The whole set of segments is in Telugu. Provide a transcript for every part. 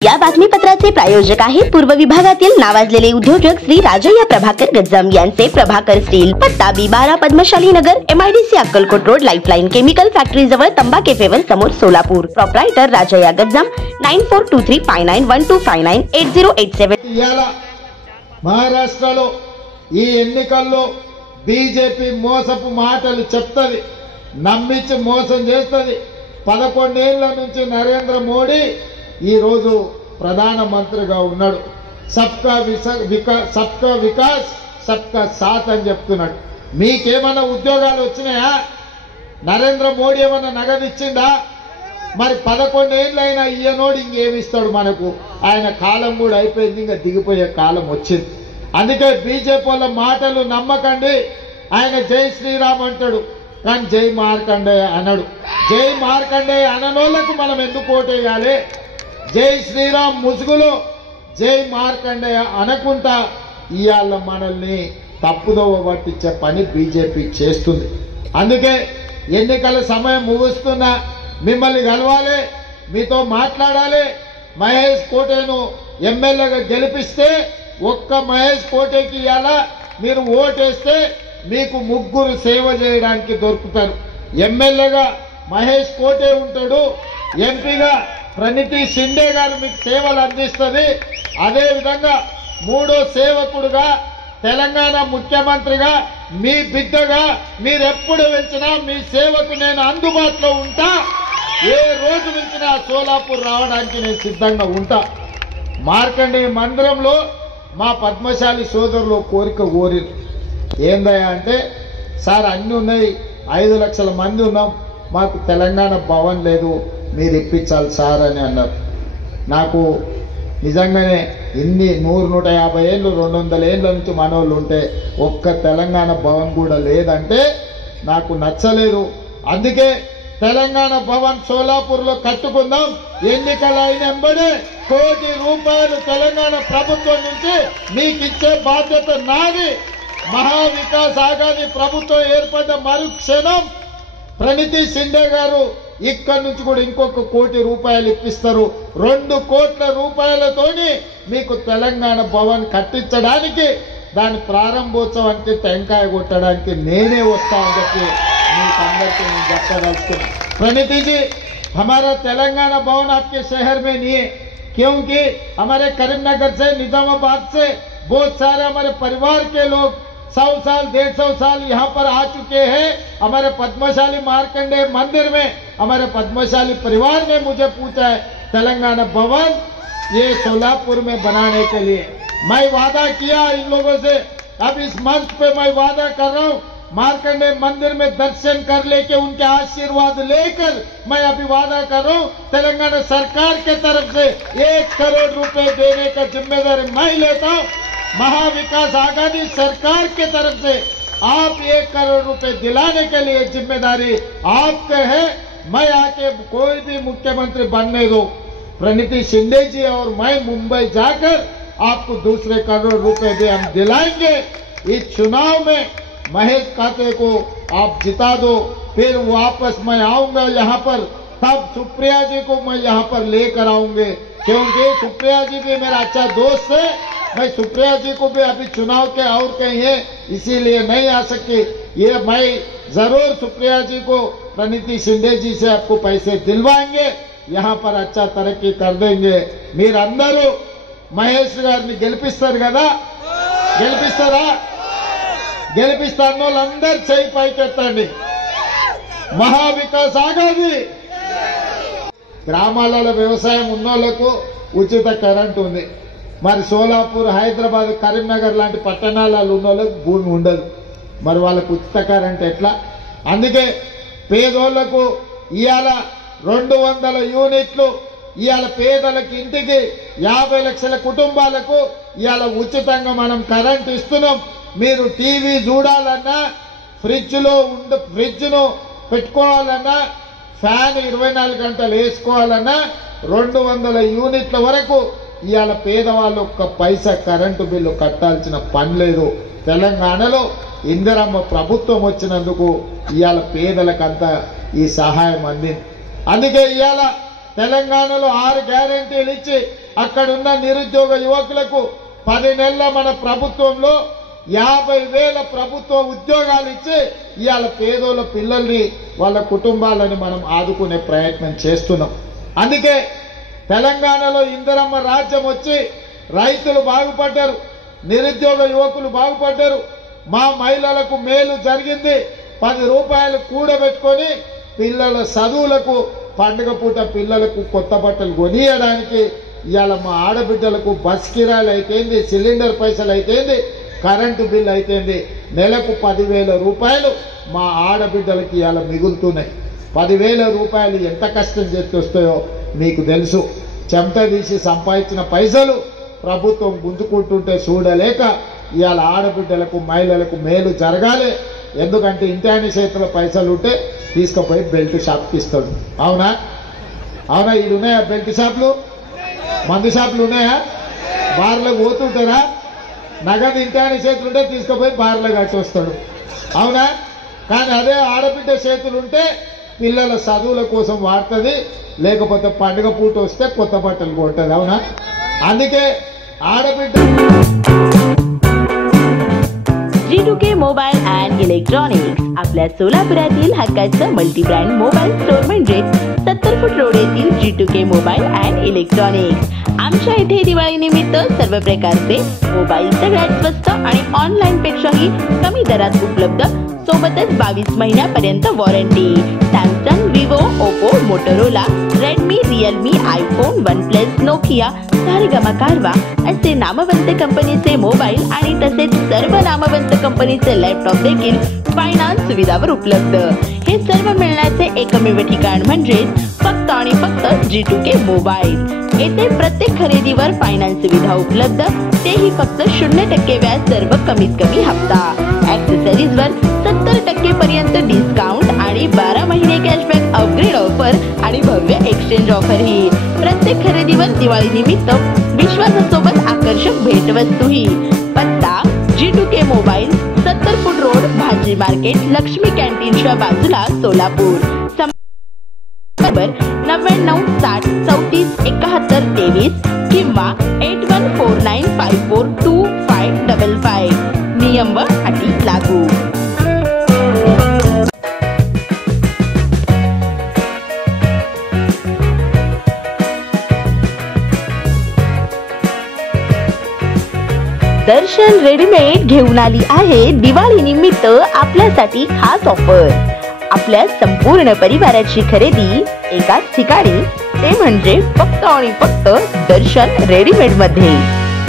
या बातमीपत्राचे प्रायोजक आहेत पूर्व विभागातील नावाजलेले उद्योजक श्री राजय्या प्रभाकर गज्जम यांचे प्रभाकर स्टील, पत्ता B12 पद्मशाली नगर, MIDC Akkalkot road, lifeline chemical factory जवळ, तंबा केफेवर समोर, सोलापूर. प्रोप्रायटर राजय्या गज्जम 9423591259 ఇయాల మహారాష్ట్రలో ఈ ఎన్నికల్లో బీజేపీ మోసపు మాటలు చెప్తది, నమ్మించి మోసం చేస్తది. 11 ఏళ్ల నుంచి నరేంద్ర మోడీ ఈ రోజు ప్రధానమంత్రిగా ఉన్నాడు. సబ్కా వికాస్ సబ్కా సాత్ అని చెప్తున్నాడు. మీకేమైనా ఉద్యోగాలు వచ్చినాయా? నరేంద్ర మోడీ ఏమన్నా నగదు ఇచ్చిందా? మరి 11 ఏళ్ళైనా ఈయనోడు ఇంకేమిస్తాడు మనకు? ఆయన కాలం కూడా అయిపోయింది, ఇంకా దిగిపోయే కాలం వచ్చింది. అందుకే బీజేపీ వాళ్ళ మాటలు నమ్మకండి. ఆయన జై శ్రీరామ్ అంటాడు కానీ జై మార్కండేయ అనడు. జై మార్కండేయ అననోళ్లకు మనం ఎందుకు ఓటేయాలి? జై శ్రీరామ్ ముసుగులో జై మార్కండేయ అనకుంటా ఇవాళ మనల్ని తప్పుదోవ పట్టించే పని బీజేపీ చేస్తుంది. అందుకే ఎన్నికల సమయం ముగుస్తున్నా మిమ్మల్ని కలవాలి, మీతో మాట్లాడాలి. మహేష్ కోటేను ఎమ్మెల్యేగా గెలిపిస్తే ఒక్క మహేష్ కోటేకి ఇవాళ మీరు ఓటేస్తే మీకు 3 సేవ చేయడానికి దొరుకుతారు. ఎమ్మెల్యేగా మహేష్ కోటే ఉంటాడు, ఎంపీగా ప్రణితి షిండే గారు మీకు సేవలు అందిస్తుంది. అదేవిధంగా 3వ సేవకుడుగా తెలంగాణ ముఖ్యమంత్రిగా మీ బిడ్డగా మీరెప్పుడు వెంచినా మీ సేవకు నేను అందుబాటులో ఉంటా. ఏ రోజు వెంచినా సోలాపూర్ రావడానికి నేను సిద్ధంగా ఉంటా. మార్కండేయ మందిరంలో మా పద్మశాలి సోదరులు కోరిక కోరిరు. ఏందయ్యా అంటే, సార్ అన్ని ఉన్నాయి, 5 లక్షల మంది ఉన్నాం, మాకు తెలంగాణ భవన్ లేదు, మీరు ఇప్పించాలి సార్ అని అన్నారు. నాకు నిజంగానే ఇన్ని 100-150 ఏళ్ళు 200 ఏళ్ళ నుంచి మనోళ్ళు ఉంటే ఒక్క తెలంగాణ భవన్ కూడా లేదంటే నాకు నచ్చలేదు. అందుకే తెలంగాణ భవన్ సోలాపూర్లో కట్టుకుందాం. ఎన్నికలు అయిన వెంబడే ₹1 కోటి తెలంగాణ ప్రభుత్వం నుంచి మీకు ఇచ్చే బాధ్యత నాది. మహావికాస్ ఆగాది ప్రభుత్వం ఏర్పడ్డ మరుక్షణం ప్రణితి షిండే గారు ఇక్కడి నుంచి కూడా ఇంకొక ₹1 కోటి ఇప్పిస్తారు. ₹2 కోట్లతోని మీకు తెలంగాణ భవన్ కట్టించడానికి, దాని ప్రారంభోత్సవానికి టెంకాయ కొట్టడానికి నేనే వస్తా అని చెప్పి మీకు అందరికీ నేను చెప్పదలుచుకున్నాను. प्रणीति जी, हमारा तेलंगाना भवन आपके शहर में नहीं है, क्योंकि हमारे करीमनगर से, निजामाबाद से बहुत सारे हमारे परिवार के लोग 100 साल 150 साल यहाँ पर आ चुके हैं. हमारे पद्मशाली मार्कंडेय मंदिर में हमारे पद्मशाली परिवार ने मुझे पूछा है तेलंगाना भवन ये सोलापुर में बनाने के लिए. मैं वादा किया इन लोगों से, अब इस मंच पे मैं वादा कर रहा हूँ, मार्कंडेय मंदिर में दर्शन कर लेके उनके आशीर्वाद लेकर मैं अभी वादा कर रहा हूँ, तेलंगाना सरकार के तरफ से ₹1 करोड़ देने का जिम्मेदारी मैं लेता हूँ. महाविकास आघाड़ी सरकार के तरफ से आप ₹1 करोड़ दिलाने के लिए जिम्मेदारी आपके है. मैं आके कोई भी मुख्यमंत्री बनने दो, प्रणिति शिंदे जी और मैं मुंबई जाकर आपको ₹2 करोड़ भी हम दिलाएंगे. इस चुनाव में महेश काते को आप जिता दो, फिर वापस मैं आऊंगा यहाँ पर, तब सुप्रिया जी को मैं यहाँ पर लेकर आऊंगे, क्योंकि सुप्रिया जी भी मेरा अच्छा दोस्त है. मैं सुप्रिया जी को भी अभी चुनाव के और कहीं है इसीलिए नहीं आ सके. ये मैं जरूर सुप्रिया जी को प्रणिति शिंदे जी से आपको पैसे दिलवाएंगे, यहाँ पर अच्छा तरक्की कर देंगे. మీరందరూ మహేష్ గారిని గెలిపిస్తారు కదా, గెలిపిస్తారా? గెలిపిస్తాను వాళ్ళందరూ చేయి పైకెత్తండి. మహావికాస్ ఆగాది. గ్రామాలలో వ్యవసాయం ఉన్నోళ్లకు ఉచిత కరెంట్ ఉంది. మరి సోలాపూర్, హైదరాబాద్, కరీంనగర్ లాంటి పట్టణాలలో ఉన్నోళ్ళకు భూమి ఉండదు, మరి వాళ్ళకు ఉచిత కరెంట్ ఎట్లా? అందుకే పేదోళ్లకు ఇవాళ 200 యూనిట్లు, ఇవాళ పేదలకు ఇంటికి 50 లక్షల కుటుంబాలకు ఇవాళ ఉచితంగా మనం కరెంట్ ఇస్తున్నాం. మీరు టీవీ చూడాలన్నా, ఫ్రిడ్జ్ను పెట్టుకోవాలన్నా, ఫ్యాన్ 24 గంటలు వేసుకోవాలన్నా 200 యూనిట్ల వరకు ఇవాళ పేదవాళ్ళు ఒక్క పైసా కరెంటు బిల్లు కట్టాల్సిన పని లేదు. తెలంగాణలో ఇందిరమ్మ ప్రభుత్వం వచ్చినందుకు ఇవాళ పేదలకంతా ఈ సహాయం అందింది. అందుకే ఇవాళ తెలంగాణలో 6 గ్యారెంటీలు ఇచ్చి అక్కడున్న నిరుద్యోగ యువకులకు 10 నెలల మన ప్రభుత్వంలో 50,000 ప్రభుత్వ ఉద్యోగాలు ఇచ్చి ఇవాళ పేదోళ్ళ పిల్లల్ని వాళ్ళ కుటుంబాలను మనం ఆదుకునే ప్రయత్నం చేస్తున్నాం. అందుకే తెలంగాణలో ఇందిరమ్మ రాజ్యం వచ్చి రైతులు బాగుపడ్డారు, నిరుద్యోగ యువకులు బాగుపడ్డారు, మా మహిళలకు మేలు జరిగింది. 10 రూపాయలు కూడబెట్టుకొని పిల్లల చదువులకు పండుగ పూట పిల్లలకు కొత్త బట్టలు కొనియడానికి ఇవాళ మా ఆడబిడ్డలకు బస్ కిరాయిలు అయితేంది, సిలిండర్ పైసలు అయితేంది, కరెంటు బిల్లు అయితేంది, నెలకు 10,000 రూపాయలు మా ఆడబిడ్డలకి ఇవాళ మిగులుతున్నాయి. 10,000 రూపాయలు ఎంత కష్టం చేసి వస్తాయో మీకు తెలుసు. చెమట తీసి సంపాదించిన పైసలు ప్రభుత్వం గుంజుకుంటుంటే చూడలేక ఇవాళ ఆడబిడ్డలకు మహిళలకు మేలు జరగాలి. ఎందుకంటే ఇంటాయన చేతిలో పైసలు ఉంటే తీసుకుపోయి బెల్ట్ షాప్కి ఇస్తాడు. అవునా అవునా? ఇది ఉన్నాయా బెల్ట్ షాపులు, మందు షాపులు ఉన్నాయా? బార్లకు పోతుంటారా? నగదు ఇంటాయన చేతులు ఉంటే తీసుకుపోయి బార్లో కట్టి వస్తాడు. అవునా? కానీ అదే ఆడబిడ్డ చేతులుంటే పిల్లల చదువుల కోసం వాడుతుంది, లేకపోతే పండుగ పూట వస్తే కొత్త బట్టలు కొంటది. అవునా? అందుకే आड़बिड्ड G2K मोबाईल अँड इलेक्ट्रॉनिक्स आपल्या सोलापुरातील हक्काचं मल्टी ब्रँड मोबाईल स्टोअर म्हणजे 70 फूट रोड येथील G2K मोबाईल अँड इलेक्ट्रॉनिक्स. आमच्या इथे दिवाळी निमित्त सर्व प्रकारचे मोबाईल सगळ्यात स्वस्त आणि ऑनलाईन पेक्षाही कमी दरात उपलब्ध, सोबतच 22 महिन्यापर्यंत warranty. Samsung, Vivo, Oppo, Motorola, Redmi, Realme, iPhone, OnePlus, Nokia, Saregama कारवा असे नामवंत कंपनीचे मोबाईल आणि तसेच सर्व नामवंत कंपनीचे लॅपटॉप देखील फायनान्स सुविधावर उपलब्ध. हे सर्व मिळण्याचे एकमेव ठिकाण म्हणजे फक्त आणि फक्त G2K मोबाईल. येथे प्रत्येक खरेदीवर फायनान्स सुविधा उपलब्ध, तेही फक्त 0% व्याज, सर्व कमीत कमी हप्ता. ॲक्सेसरीजवर 70% पर्यंत डिस्काउंट आणि 12 महिने कॅशबॅक, अपग्रेड ऑफर आणि भव्य एक्सचेंज ऑफर ही. प्रत्येक खरेदीवर दिवाळी निमित्त विश्वासासोबत आकर्षक भेटवस्तूही. पत्ता G2K मोबाईल, 70 फूट रोड, भाजी मार्केट, लक्ष्मी कॅन्टीनच्या बाजूला, सोलापूर. नंबर 99 60 34 71 23 किंवा 8149542555. नियम व अटी लागू. दर्शन रेडीमेड घेऊन आली आहे दिवाळी निमित्त आपल्यासाठी खास ऑफर. आपल्या संपूर्ण परिवाराची खरेदी एकाच ठिकाणी, ते म्हणजे फक्त आणि फक्त दर्शन रेडीमेड मध्ये.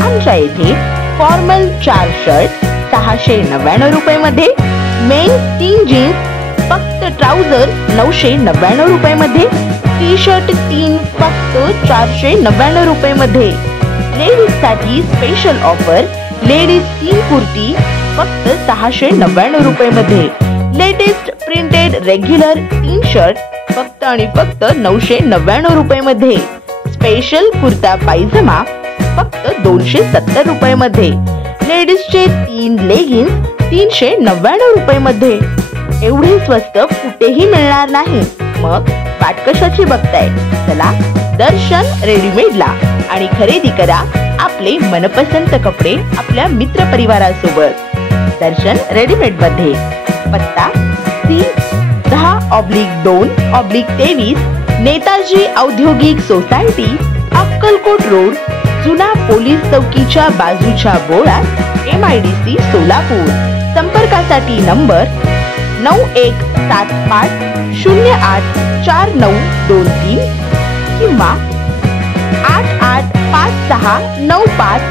आमच्या येथे फॉर्मल 4 शर्ट 699 रुपये मध्ये, मेन्स 3 जीन्स फक्त ट्राउझर 999 रुपये मध्ये, टी शर्ट 3 फक्त 499 रुपये मध्ये. लेडीज साठी स्पेशल ऑफर, लेडीज 3 कुर्ती फक्त 699 रुपये मध्ये. लेटेस्ट प्रिंटेड रेग्युलर 3 शर्ट फक्त आणि फक्त 999 रुपये मध्ये. स्पेशल कुर्ता पायजमा फक्त 270 रुपये मध्ये. लेडीजचे 3 लेगिन्स 399 रुपये मध्ये. एवढे स्वस्त कुठेही मिळणार नाही. मग वाट कशाची बघताय? चला दर्शन रेडीमेडला आणि खरेदी करा आपले मनपसंत कपडे आपल्या मित्र परिवारासोबत. दर्शन रेडीमेड मध्ये. पत्ता C10/2/23 नेताजी औद्योगिक सोसायटी, अक्कलकोट रोड, जुना पोलीस चौकीच्या बाजूच्या बोळात, MIDC सोलापूर. संपर्कासाठी नंबर 9175084923 किंवा 885695